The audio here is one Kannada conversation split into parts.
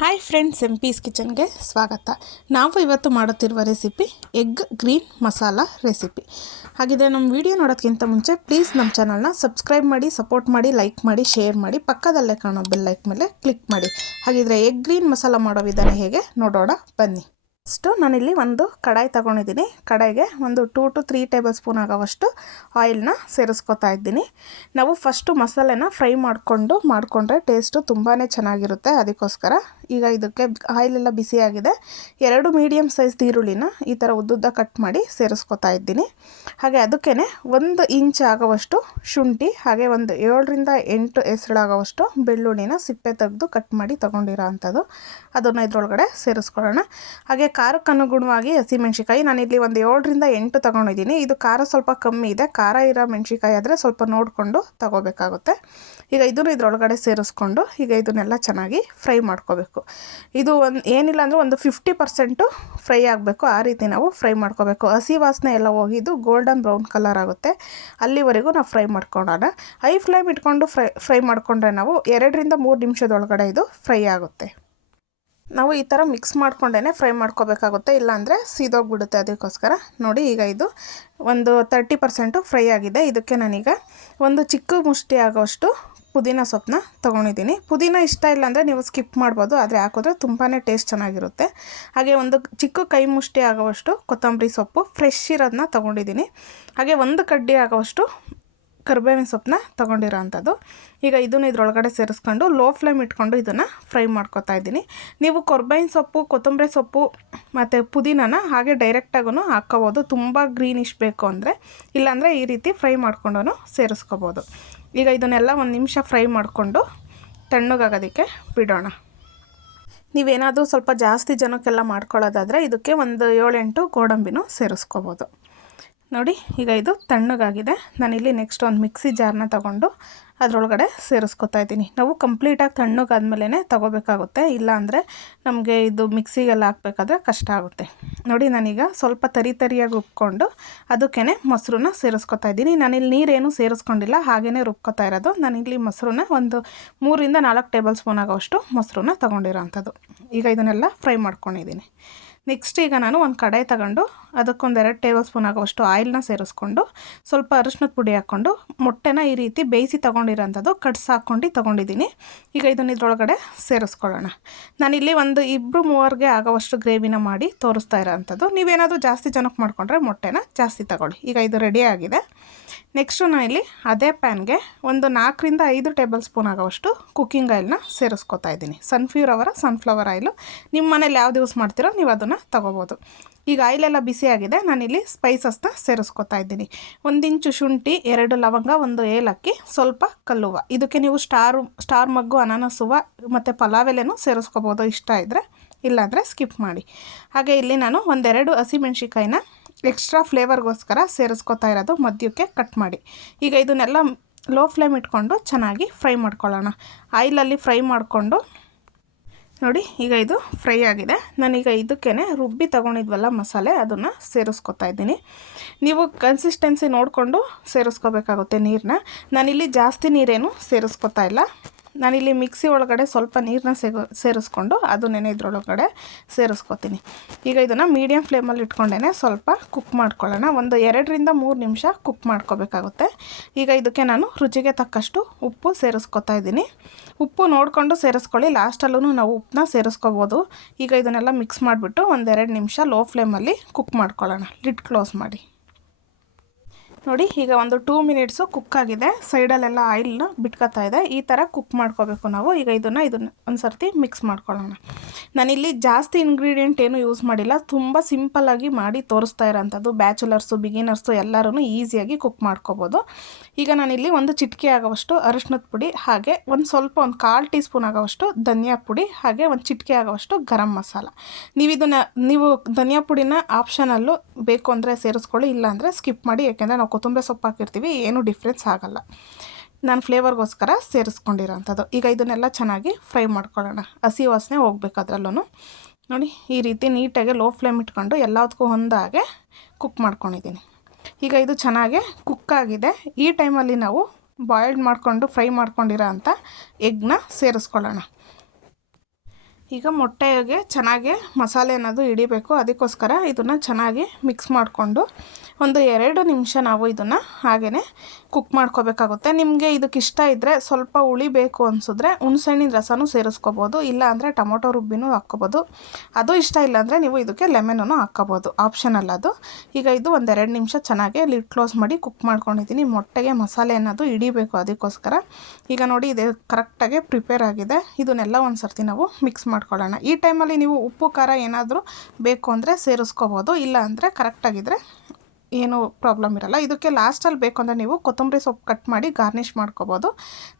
ಹಾಯ್ ಫ್ರೆಂಡ್ಸ್, MP's ಕಿಚನ್ಗೆ ಸ್ವಾಗತ. ನಾವು ಇವತ್ತು ಮಾಡುತ್ತಿರುವ recipe egg green masala recipe. ಹಾಗಿದ್ರೆ ನಮ್ಮ ವಿಡಿಯೋ ನೋಡೋದಕ್ಕಿಂತ ಮುಂಚೆ ಪ್ಲೀಸ್ ನಮ್ಮ ಚಾನಲ್ನ ಸಬ್ಸ್ಕ್ರೈಬ್ ಮಾಡಿ, ಸಪೋರ್ಟ್ ಮಾಡಿ, ಲೈಕ್ ಮಾಡಿ, ಶೇರ್ ಮಾಡಿ, ಪಕ್ಕದಲ್ಲೇ ಕಾಣೋ ಬೆಲ್ ಲೈಕ್ ಮೇಲೆ ಕ್ಲಿಕ್ ಮಾಡಿ. ಹಾಗಿದ್ರೆ ಎಗ್ ಗ್ರೀನ್ ಮಸಾಲ ಮಾಡೋ ವಿಧಾನ ಹೇಗೆ ನೋಡೋಣ ಬನ್ನಿ. ಫಸ್ಟು ನಾನಿಲ್ಲಿ ಒಂದು ಕಡಾಯಿ ತಗೊಂಡಿದ್ದೀನಿ. ಕಡಾಯಿಗೆ ಒಂದು 2 to 3 ಟೇಬಲ್ ಸ್ಪೂನ್ ಆಗೋವಷ್ಟು ಆಯಿಲ್ನ ಸೇರಿಸ್ಕೊತಾ ಇದ್ದೀನಿ. ನಾವು ಫಸ್ಟು ಮಸಾಲೆನ ಫ್ರೈ ಮಾಡಿಕೊಂಡ್ರೆ ಟೇಸ್ಟು ತುಂಬಾ ಚೆನ್ನಾಗಿರುತ್ತೆ. ಅದಕ್ಕೋಸ್ಕರ ಈಗ ಇದಕ್ಕೆ ಆಯಿಲೆಲ್ಲ ಬಿಸಿಯಾಗಿದೆ. 2 ಮೀಡಿಯಮ್ ಸೈಜ್ ಈರುಳ್ಳಿನ ಈ ಥರ ಉದ್ದುದ್ದ ಕಟ್ ಮಾಡಿ ಸೇರಿಸ್ಕೊತಾ ಇದ್ದೀನಿ. ಹಾಗೆ ಅದಕ್ಕೇ 1 ಇಂಚ್ ಆಗೋವಷ್ಟು ಶುಂಠಿ, ಹಾಗೆ ಒಂದು 7ರಿಂದ 8 ಎಸಳಾಗೋವಷ್ಟು ಬೆಳ್ಳುಳ್ಳಿನ ಸಿಪ್ಪೆ ತೆಗೆದು ಕಟ್ ಮಾಡಿ ತೊಗೊಂಡಿರೋ ಅಂಥದ್ದು, ಅದನ್ನು ಇದರೊಳಗಡೆ ಸೇರಿಸ್ಕೊಳ್ಳೋಣ. ಹಾಗೆ ಖಾರಕ್ಕೆ ಅನುಗುಣವಾಗಿ ಹಸಿಮೆಣ್ಸಿಕಾಯಿ ನಾನಿಲ್ಲಿ ಒಂದು 7ರಿಂದ 8 ತೊಗೊಂಡಿದ್ದೀನಿ. ಇದು ಖಾರ ಸ್ವಲ್ಪ ಕಮ್ಮಿ ಇದೆ. ಖಾರ ಇರೋ ಮೆಣ್ಸಿಕಾಯಿ ಆದರೆ ಸ್ವಲ್ಪ ನೋಡಿಕೊಂಡು ತಗೋಬೇಕಾಗುತ್ತೆ. ಈಗ ಇದನ್ನು ಇದರೊಳಗಡೆ ಸೇರಿಸ್ಕೊಂಡು ಈಗ ಇದನ್ನೆಲ್ಲ ಚೆನ್ನಾಗಿ ಫ್ರೈ ಮಾಡ್ಕೋಬೇಕು. ಇದು ಏನಿಲ್ಲ ಅಂದರೆ ಒಂದು 50% ಫ್ರೈ ಆಗಬೇಕು. ಆ ರೀತಿ ನಾವು ಫ್ರೈ ಮಾಡ್ಕೋಬೇಕು. ಹಸಿ ವಾಸನೆ ಎಲ್ಲ ಹೋಗಿದ್ದು ಗೋಲ್ಡನ್ ಬ್ರೌನ್ ಕಲರ್ ಆಗುತ್ತೆ, ಅಲ್ಲಿವರೆಗೂ ನಾವು ಫ್ರೈ ಮಾಡ್ಕೊಳ್ಳೋಣ. ಹೈ ಫ್ಲೇಮ್ ಇಟ್ಕೊಂಡು ಫ್ರೈ ಮಾಡಿಕೊಂಡ್ರೆ ನಾವು 2ರಿಂದ 3 ನಿಮಿಷದೊಳಗಡೆ ಇದು ಫ್ರೈ ಆಗುತ್ತೆ. ನಾವು ಈ ಥರ ಮಿಕ್ಸ್ ಮಾಡ್ಕೊಂಡೇ ಫ್ರೈ ಮಾಡ್ಕೋಬೇಕಾಗುತ್ತೆ, ಇಲ್ಲಾಂದರೆ ಸೀದೋಗ್ಬಿಡುತ್ತೆ. ಅದಕ್ಕೋಸ್ಕರ ನೋಡಿ, ಈಗ ಇದು ಒಂದು 30% ಫ್ರೈ ಆಗಿದೆ. ಇದಕ್ಕೆ ನಾನೀಗ ಒಂದು ಚಿಕ್ಕ ಮುಷ್ಟಿ ಆಗೋಷ್ಟು ಪುದೀನ ಸೊಪ್ಪನ್ನ ತೊಗೊಂಡಿದ್ದೀನಿ. ಪುದೀನ ಇಷ್ಟ ಇಲ್ಲ ಅಂದರೆ ನೀವು ಸ್ಕಿಪ್ ಮಾಡ್ಬೋದು, ಆದರೆ ಹಾಕಿದ್ರೆ ತುಂಬಾ ಟೇಸ್ಟ್ ಚೆನ್ನಾಗಿರುತ್ತೆ. ಹಾಗೆ ಒಂದು ಚಿಕ್ಕ ಕೈ ಮುಷ್ಟಿ ಆಗೋವಷ್ಟು ಕೊತ್ತಂಬರಿ ಸೊಪ್ಪು ಫ್ರೆಶ್ ಇರೋದನ್ನ ತೊಗೊಂಡಿದ್ದೀನಿ. ಹಾಗೆ 1 ಕಡ್ಡಿ ಆಗೋವಷ್ಟು ಕರಿಬೇವಿನ ಸೊಪ್ಪನ್ನ ತೊಗೊಂಡಿರೋ ಅಂಥದ್ದು. ಈಗ ಇದನ್ನು ಇದರೊಳಗಡೆ ಸೇರಿಸ್ಕೊಂಡು ಲೋ ಫ್ಲೇಮ್ ಇಟ್ಕೊಂಡು ಇದನ್ನು ಫ್ರೈ ಮಾಡ್ಕೊತಾ ಇದ್ದೀನಿ. ನೀವು ಕರಿಬೇವಿನ ಸೊಪ್ಪು, ಕೊತ್ತಂಬರಿ ಸೊಪ್ಪು ಮತ್ತು ಪುದೀನನ ಹಾಗೆ ಡೈರೆಕ್ಟಾಗೂ ಹಾಕ್ಕೋಬೋದು, ತುಂಬ ಗ್ರೀನಿಶ್ ಬೇಕು ಅಂದರೆ. ಇಲ್ಲಾಂದರೆ ಈ ರೀತಿ ಫ್ರೈ ಮಾಡ್ಕೊಂಡು ಸೇರಿಸ್ಕೋಬೋದು. ಈಗ ಇದನ್ನೆಲ್ಲ 1 ನಿಮಿಷ ಫ್ರೈ ಮಾಡಿಕೊಂಡು ತಣ್ಣಗಾಗೋದಕ್ಕೆ ಬಿಡೋಣ. ನೀವೇನಾದರೂ ಸ್ವಲ್ಪ ಜಾಸ್ತಿ ಜನಕ್ಕೆಲ್ಲ ಮಾಡ್ಕೊಳ್ಳೋದಾದರೆ ಇದಕ್ಕೆ ಒಂದು 7-8 ಗೋಡಂಬಿನೂ ಸೇರಿಸ್ಕೋಬೋದು. ನೋಡಿ, ಈಗ ಇದು ತಣ್ಣಗಾಗಿದೆ. ನಾನಿಲ್ಲಿ ನೆಕ್ಸ್ಟ್ ಒಂದು ಮಿಕ್ಸಿ ಜಾರ್ನ ತಗೊಂಡು ಅದರೊಳಗಡೆ ಸೇರಿಸ್ಕೊತಾ ಇದ್ದೀನಿ. ನಾವು ಕಂಪ್ಲೀಟಾಗಿ ತಣ್ಣಗಾದ್ಮೇಲೆ ತಗೋಬೇಕಾಗುತ್ತೆ, ಇಲ್ಲಾಂದರೆ ನಮಗೆ ಇದು ಮಿಕ್ಸಿಗೆಲ್ಲ ಹಾಕಬೇಕಾದ್ರೆ ಕಷ್ಟ ಆಗುತ್ತೆ. ನೋಡಿ, ನಾನೀಗ ಸ್ವಲ್ಪ ತರಿಯಾಗಿ ರುಬ್ಕೊಂಡು ಅದಕ್ಕೇ ಮೊಸರನ್ನ ಸೇರಿಸ್ಕೊತಾ ಇದ್ದೀನಿ. ನಾನಿಲ್ಲಿ ನೀರೇನು ಸೇರಿಸ್ಕೊಂಡಿಲ್ಲ, ಹಾಗೇ ರುಬ್ಕೊತಾ ಇರೋದು. ನಾನಿಲ್ಲಿ ಮೊಸರನ್ನ ಒಂದು 3ರಿಂದ 4 ಟೇಬಲ್ ಸ್ಪೂನ್ ಆಗೋಷ್ಟು ಮೊಸರನ್ನ ತೊಗೊಂಡಿರೋ ಅಂಥದ್ದು. ಈಗ ಇದನ್ನೆಲ್ಲ ಫ್ರೈ ಮಾಡ್ಕೊಂಡಿದ್ದೀನಿ. ನೆಕ್ಸ್ಟ್ ಈಗ ನಾನು ಒಂದು ಕಡಾಯಿ ತಗೊಂಡು ಅದಕ್ಕೊಂದು 2 ಟೇಬಲ್ ಸ್ಪೂನ್ ಆಗೋಷ್ಟು ಆಯಿಲ್ನ ಸೇರಿಸ್ಕೊಂಡು ಸ್ವಲ್ಪ ಅರಿಶಿನದ ಪುಡಿ ಹಾಕ್ಕೊಂಡು ಮೊಟ್ಟೆನ ಈ ರೀತಿ ಬೇಯಿಸಿ ತೊಗೊಂಡಿರೋಂಥದ್ದು ಹಾಕ್ಕೊಂಡು ತೊಗೊಂಡಿದ್ದೀನಿ. ಈಗ ಇದನ್ನ ಇದರೊಳಗಡೆ ಸೇರಿಸ್ಕೊಳ್ಳೋಣ. ನಾನಿಲ್ಲಿ ಒಂದು 2-3ಗೆ ಆಗೋವಷ್ಟು ಗ್ರೇವಿನ ಮಾಡಿ ತೋರಿಸ್ತಾ ಇರೋ ಅಂಥದ್ದು. ನೀವೇನಾದರೂ ಜಾಸ್ತಿ ಜನಕ್ಕೆ ಮಾಡಿಕೊಂಡ್ರೆ ಮೊಟ್ಟೆನ ಜಾಸ್ತಿ ತಗೊಳ್ಳಿ. ಈಗ ಇದು ರೆಡಿ ಆಗಿದೆ. ನೆಕ್ಸ್ಟು ನಾನಿಲ್ಲಿ ಅದೇ ಪ್ಯಾನ್ಗೆ ಒಂದು 4ರಿಂದ 5 ಟೇಬಲ್ ಸ್ಪೂನ್ ಆಗೋವಷ್ಟು ಕುಕ್ಕಿಂಗ್ ಆಯಿಲ್ನ ಸೇರಿಸ್ಕೊತಾ ಇದ್ದೀನಿ. ಸನ್ಫ್ಲವರ್ ಆಯಿಲು ನಿಮ್ಮ ಮನೇಲಿ ಯಾವ್ದು ಯೂಸ್ ಮಾಡ್ತೀರೋ ನೀವು ಅದನ್ನು ತಗೋಬೋದು. ಈಗ ಆಯಿಲೆಲ್ಲ ಬಿಸಿಯಾಗಿದೆ. ನಾನಿಲ್ಲಿ ಸ್ಪೈಸಸ್ನ ಸೇರಿಸ್ಕೊತಾ ಇದ್ದೀನಿ. 1 ಇಂಚು ಶುಂಠಿ, 2 ಲವಂಗ, 1 ಏಲಕ್ಕಿ, ಸ್ವಲ್ಪ ಕಲ್ಲುವ. ಇದಕ್ಕೆ ನೀವು ಸ್ಟಾರ್ ಮಗ್ಗು, ಅನಾನಸ್ ಹೂವು ಮತ್ತು ಪಲಾವ್ ಎಲೆನೂ ಸೇರಿಸ್ಕೋಬೋದು ಇಷ್ಟ ಇದ್ದರೆ, ಇಲ್ಲಾಂದರೆ ಸ್ಕಿಪ್ ಮಾಡಿ. ಹಾಗೆ ಇಲ್ಲಿ ನಾನು 1-2 ಹಸಿಮೆಣ್ಸಿಕಾಯಿನ ಎಕ್ಸ್ಟ್ರಾ ಫ್ಲೇವರ್ಗೋಸ್ಕರ ಸೇರಿಸ್ಕೊತಾ ಇರೋದು, ಮಧ್ಯಕ್ಕೆ ಕಟ್ ಮಾಡಿ. ಈಗ ಇದನ್ನೆಲ್ಲ ಲೋ ಫ್ಲೇಮ್ ಇಟ್ಕೊಂಡು ಚೆನ್ನಾಗಿ ಫ್ರೈ ಮಾಡ್ಕೊಳ್ಳೋಣ. ಆಯಿಲಲ್ಲಿ ಫ್ರೈ ಮಾಡಿಕೊಂಡು ನೋಡಿ, ಈಗ ಇದು ಫ್ರೈ ಆಗಿದೆ. ನಾನೀಗ ಇದಕ್ಕೇ ರುಬ್ಬಿ ತೊಗೊಂಡಿದ್ವಲ್ಲ ಮಸಾಲೆ, ಅದನ್ನು ಸೇರಿಸ್ಕೊತಾ ಇದ್ದೀನಿ. ನೀವು ಕನ್ಸಿಸ್ಟೆನ್ಸಿ ನೋಡಿಕೊಂಡು ಸೇರಿಸ್ಕೋಬೇಕಾಗುತ್ತೆ ನೀರನ್ನ. ನಾನಿಲ್ಲಿ ಜಾಸ್ತಿ ನೀರೇನು ಸೇರಿಸ್ಕೊತಾ ಇಲ್ಲ. ನಾನಿಲ್ಲಿ ಮಿಕ್ಸಿ ಒಳಗಡೆ ಸ್ವಲ್ಪ ನೀರನ್ನ ಸೇರಿಸ್ಕೊಂಡು ಅದನ್ನೇ ಇದರೊಳಗಡೆ ಸೇರಿಸ್ಕೊತೀನಿ. ಈಗ ಇದನ್ನು ಮೀಡಿಯಮ್ ಫ್ಲೇಮಲ್ಲಿ ಇಟ್ಕೊಂಡೇ ಸ್ವಲ್ಪ ಕುಕ್ ಮಾಡ್ಕೊಳ್ಳೋಣ. ಒಂದು 2ರಿಂದ 3 ನಿಮಿಷ ಕುಕ್ ಮಾಡ್ಕೋಬೇಕಾಗುತ್ತೆ. ಈಗ ಇದಕ್ಕೆ ನಾನು ರುಚಿಗೆ ತಕ್ಕಷ್ಟು ಉಪ್ಪು ಸೇರಿಸ್ಕೊತಾ ಇದ್ದೀನಿ. ಉಪ್ಪು ನೋಡಿಕೊಂಡು ಸೇರಿಸ್ಕೊಳ್ಳಿ, ಲಾಸ್ಟಲ್ಲೂ ನಾವು ಉಪ್ಪನ್ನ ಸೇರಿಸ್ಕೋಬೋದು. ಈಗ ಇದನ್ನೆಲ್ಲ ಮಿಕ್ಸ್ ಮಾಡಿಬಿಟ್ಟು 1-2 ನಿಮಿಷ ಲೋ ಫ್ಲೇಮಲ್ಲಿ ಕುಕ್ ಮಾಡ್ಕೊಳ್ಳೋಣ. ಲಿಡ್ ಕ್ಲೋಸ್ ಮಾಡಿ. ನೋಡಿ, ಈಗ ಒಂದು 2 ಮಿನಿಟ್ಸು ಕುಕ್ ಆಗಿದೆ. ಸೈಡಲ್ಲೆಲ್ಲ ಆಯಿಲ್ನ ಬಿಟ್ಕೊತಾ ಇದೆ. ಈ ಥರ ಕುಕ್ ಮಾಡ್ಕೋಬೇಕು ನಾವು. ಈಗ ಇದನ್ನು ಒಂದು ಸರ್ತಿ ಮಿಕ್ಸ್ ಮಾಡ್ಕೊಳ್ಳೋಣ. ನಾನಿಲ್ಲಿ ಜಾಸ್ತಿ ಇಂಗ್ರೀಡಿಯೆಂಟ್ ಏನು ಯೂಸ್ ಮಾಡಿಲ್ಲ, ತುಂಬ ಸಿಂಪಲ್ಲಾಗಿ ಮಾಡಿ ತೋರಿಸ್ತಾ ಇರೋಂಥದ್ದು. ಬ್ಯಾಚುಲರ್ಸು, ಬಿಗಿನರ್ಸು ಎಲ್ಲರೂ ಈಸಿಯಾಗಿ ಕುಕ್ ಮಾಡ್ಕೋಬೋದು. ಈಗ ನಾನಿಲ್ಲಿ 1 ಚಿಟಿಕೆ ಆಗೋವಷ್ಟು ಅರಿಶಿನದ ಪುಡಿ, ಹಾಗೆ ಒಂದು 1/4 ಟೀ ಸ್ಪೂನ್ ಆಗೋವಷ್ಟು ಧನಿಯಾ ಪುಡಿ, ಹಾಗೆ 1 ಚಿಟಿಕೆ ಆಗೋವಷ್ಟು ಗರಂ ಮಸಾಲ. ನೀವು ಧನಿಯಾ ಪುಡಿನ ಆಪ್ಷನಲ್ಲು ಬೇಕು ಅಂದರೆ ಸೇರಿಸ್ಕೊಳ್ಳಿ, ಇಲ್ಲಾಂದರೆ ಸ್ಕಿಪ್ ಮಾಡಿ. ಯಾಕೆಂದರೆ ನಾವು ಕೊತ್ತಂಬರಿ ಸೊಪ್ಪು ಹಾಕಿರ್ತೀವಿ, ಏನೂ ಡಿಫ್ರೆನ್ಸ್ ಆಗಲ್ಲ. ನಾನು ಫ್ಲೇವರ್ಗೋಸ್ಕರ ಸೇರಿಸ್ಕೊಂಡಿರೋ ಅಂಥದ್ದು. ಈಗ ಇದನ್ನೆಲ್ಲ ಚೆನ್ನಾಗಿ ಫ್ರೈ ಮಾಡ್ಕೊಳ್ಳೋಣ. ಹಸಿ ವಾಸನೆ ಹೋಗ್ಬೇಕಾದ್ರಲ್ಲೂ ನೋಡಿ, ಈ ರೀತಿ ನೀಟಾಗಿ ಲೋ ಫ್ಲೇಮ್ ಇಟ್ಕೊಂಡು ಎಲ್ಲದಕ್ಕೂ ಹೊಂದಾಗೆ ಕುಕ್ ಮಾಡ್ಕೊಂಡಿದ್ದೀನಿ. ಈಗ ಇದು ಚೆನ್ನಾಗಿ ಕುಕ್ ಆಗಿದೆ. ಈ ಟೈಮಲ್ಲಿ ನಾವು ಬಾಯ್ಲ್ಡ್ ಮಾಡಿಕೊಂಡು ಫ್ರೈ ಮಾಡ್ಕೊಂಡಿರೋ ಅಂಥ ಎಗ್ನ ಸೇರಿಸ್ಕೊಳ್ಳೋಣ. ಈಗ ಮೊಟ್ಟೆಗೆ ಚೆನ್ನಾಗಿ ಮಸಾಲೆ ಅನ್ನೋದು ಹಿಡಿಬೇಕು. ಅದಕ್ಕೋಸ್ಕರ ಇದನ್ನು ಚೆನ್ನಾಗಿ ಮಿಕ್ಸ್ ಮಾಡಿಕೊಂಡು ಒಂದು 2 ನಿಮಿಷ ನಾವು ಇದನ್ನು ಹಾಗೇ ಕುಕ್ ಮಾಡ್ಕೋಬೇಕಾಗುತ್ತೆ. ನಿಮಗೆ ಇದಕ್ಕೆ ಇಷ್ಟ ಇದ್ದರೆ ಸ್ವಲ್ಪ ಹುಳಿ ಬೇಕು ಅನಿಸಿದ್ರೆ ಹುಣಸೆಹಣ್ಣಿನ ರಸನೂ ಸೇರಿಸ್ಕೋಬೋದು, ಇಲ್ಲ ಅಂದರೆ ಟೊಮೊಟೊ ರುಬ್ಬಿನೂ ಹಾಕ್ಕೋಬೋದು. ಅದು ಇಷ್ಟ ಇಲ್ಲ ಅಂದರೆ ನೀವು ಇದಕ್ಕೆ ಲೆಮನನ್ನು ಹಾಕ್ಕೋಬೋದು, ಆಪ್ಷನಲ್ ಅದು. ಈಗ ಇದು ಒಂದು 2 ನಿಮಿಷ ಚೆನ್ನಾಗಿ ಲಿಡ್ ಕ್ಲೋಸ್ ಮಾಡಿ ಕುಕ್ ಮಾಡ್ಕೊಂಡಿದ್ದೀನಿ. ಮೊಟ್ಟೆಗೆ ಮಸಾಲೆ ಅನ್ನೋದು ಹಿಡಿಬೇಕು, ಅದಕ್ಕೋಸ್ಕರ. ಈಗ ನೋಡಿ ಇದು ಕರೆಕ್ಟಾಗಿ ಪ್ರಿಪೇರ್ ಆಗಿದೆ. ಇದನ್ನೆಲ್ಲ ಒಂದು ಸರ್ತಿ ನಾವು ಮಿಕ್ಸ್ ಮಾಡ್ಕೊಳ್ಳೋಣ. ಈ ಟೈಮಲ್ಲಿ ನೀವು ಉಪ್ಪು ಖಾರ ಏನಾದರೂ ಬೇಕು ಅಂದರೆ ಸೇರಿಸ್ಕೋಬೋದು, ಇಲ್ಲ ಅಂದರೆ ಕರೆಕ್ಟಾಗಿದ್ದರೆ ಏನೂ ಪ್ರಾಬ್ಲಮ್ ಇರಲ್ಲ. ಇದಕ್ಕೆ ಲಾಸ್ಟಲ್ಲಿ ಬೇಕು ಅಂದರೆ ನೀವು ಕೊತ್ತಂಬರಿ ಸೊಪ್ಪು ಕಟ್ ಮಾಡಿ ಗಾರ್ನಿಷ್ ಮಾಡ್ಕೋಬೋದು.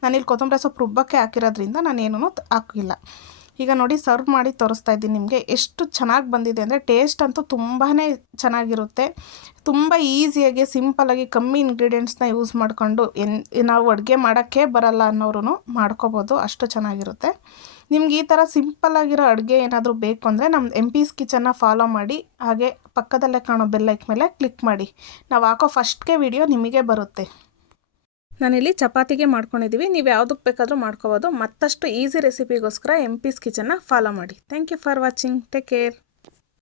ನಾನಿಲ್ಲಿ ಕೊತ್ತಂಬರಿ ಸೊಪ್ಪು ರುಬ್ಬಕ್ಕೆ ಹಾಕಿರೋದ್ರಿಂದ ನಾನೇನೂ ಹಾಕಿಲ್ಲ. ಈಗ ನೋಡಿ ಸರ್ವ್ ಮಾಡಿ ತೋರಿಸ್ತಾ ಇದ್ದೀನಿ ನಿಮಗೆ. ಎಷ್ಟು ಚೆನ್ನಾಗಿ ಬಂದಿದೆ ಅಂದರೆ ಟೇಸ್ಟ್ ಅಂತೂ ತುಂಬಾ ಚೆನ್ನಾಗಿರುತ್ತೆ. ತುಂಬ ಈಸಿಯಾಗಿ ಸಿಂಪಲ್ಲಾಗಿ ಕಮ್ಮಿ ಇಂಗ್ರೀಡಿಯೆಂಟ್ಸ್ನ ಯೂಸ್ ಮಾಡಿಕೊಂಡು ನಾವು ಅಡುಗೆ ಮಾಡೋಕ್ಕೆ ಬರಲ್ಲ ಅನ್ನೋರು ಮಾಡ್ಕೋಬೋದು, ಅಷ್ಟು ಚೆನ್ನಾಗಿರುತ್ತೆ. ನಿಮ್ಗೆ ಈ ಥರ ಸಿಂಪಲ್ಲಾಗಿರೋ ಅಡುಗೆ ಏನಾದರೂ ಬೇಕು ಅಂದರೆ ನಮ್ಮ MP's ಕಿಚನ್ನ ಫಾಲೋ ಮಾಡಿ, ಹಾಗೆ ಪಕ್ಕದಲ್ಲೇ ಕಾಣೋ ಬೆಲ್ ಐಕ್ ಮೇಲೆ ಕ್ಲಿಕ್ ಮಾಡಿ. ನಾವು ಹಾಕೋ ಫಸ್ಟ್ಗೆ ವಿಡಿಯೋ ನಿಮಗೆ ಬರುತ್ತೆ. ನಾನಿಲ್ಲಿ ಚಪಾತಿಗೆ ಮಾಡ್ಕೊಂಡಿದ್ದೀವಿ, ನೀವು ಯಾವುದಕ್ಕೆ ಬೇಕಾದರೂ ಮಾಡ್ಕೋಬೋದು. ಮತ್ತಷ್ಟು ಈಸಿ ರೆಸಿಪಿಗೋಸ್ಕರ MP's ಕಿಚನ್ನ ಫಾಲೋ ಮಾಡಿ. Thank you for watching. Take care.